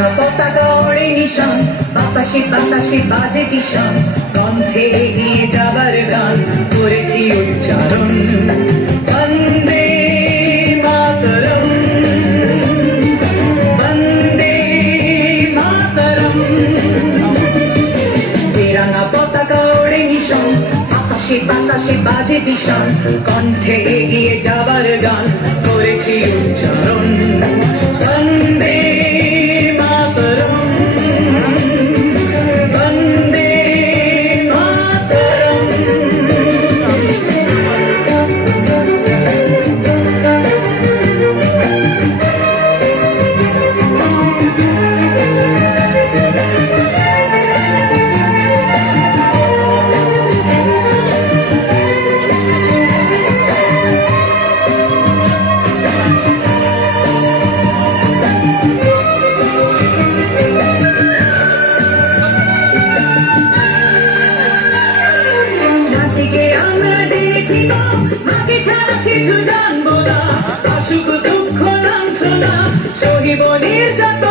তেরাঙ্গা পতাকা ওড়ে নিশান, বাতাসে বাতাসে বাজে কিষান, কণ্ঠে এগিয়ে যাবার গান করেছি উচ্চারণ। বন্দে মাতরম, বন্দে মাতরম। তেরাঙ্গা পতাকা ওড়ে নিশান, বাতাসে বাতাসে বাজে কিষান, কণ্ঠে এগিয়ে যাবার গান করেছি উচ্চারণ। বন্দে মাতরম, বন্দে মাতরম। মাকে ছাড়া কিছু জানবো না, অসুখ দুঃখ লাঞ্ছনা সহিব নির্যাতন।